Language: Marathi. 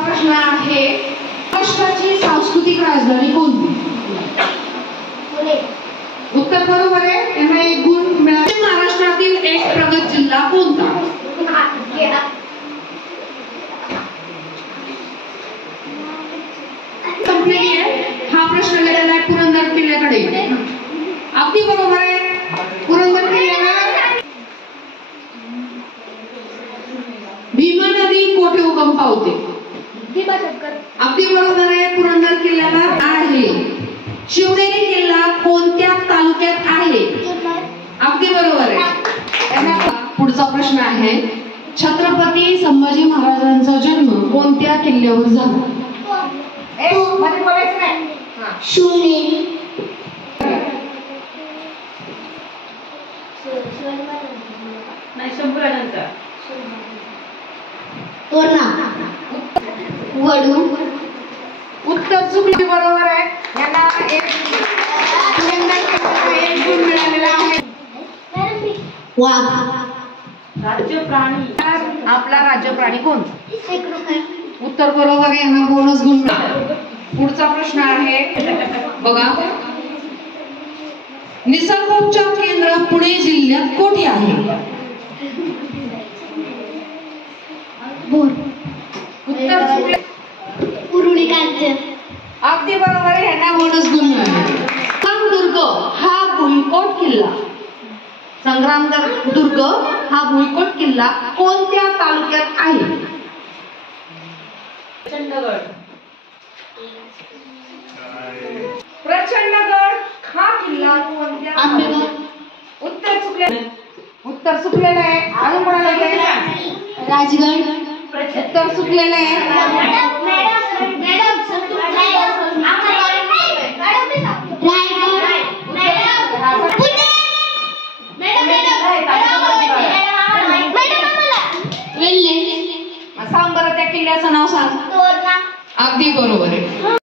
प्रश्न आहे, महाराष्ट्राची सांस्कृतिक राजधानी कोणती? उत्तर बरोबर आहे, त्यांना 1 गुण मिळाले. महाराष्ट्रातील एक प्रगत जिल्हा कोणता? संपलेली आहे. हा प्रश्न गेलेला आहे पुरंदर किल्ल्याकडे. अगदी बरोबर आहे, पुरंदर किल्ल्याला भीमा नदी कोठे उगम पावते? अगदी बरोबर आहे, पुरंदर किल्ल्याला आहे. शिवनेरी किल्ला कोणत्या तालुक्यात आहे? अगदी बरोबर आहे. पुढचा प्रश्न आहे, छत्रपती संभाजी महाराजांचा जन्म कोणत्या किल्ल्यावर झाला? शिवनेरी. वडू. उत्तर चुकले, बरोबर आहे. याला 1 गुण मिळालेला आहे. वाघ. राज्य प्राणी, आपला राज्य प्राणी कोण? उत्तर बरोबर आहे, यांना बोनस गुण मिळाला. पुढचा प्रश्न आहे बघा, निसर्गोपचार केंद्र पुणे जिल्ह्यात कोठे आहे? उत्तर चुकले. उरुळी कांचन. अगदी बरोबर आहे, यांना बोनस गुण मिळाले. संग्रामदुर्ग हा भुईकोट किल्ला, संग्रामदुर्ग हा भुईकोट किल्ला कोणत्या तालुक्यात आहे? प्रचंडगड हा किल्ला कोणत्या? उत्तर चुकले. उत्तर चुकलेलं आहे. अजून कोणाला राजगड. उत्तर चुकलेलं आहे. सांग बरं त्या किल्ल्याचं नाव सांग. अगदी बरोबर आहे.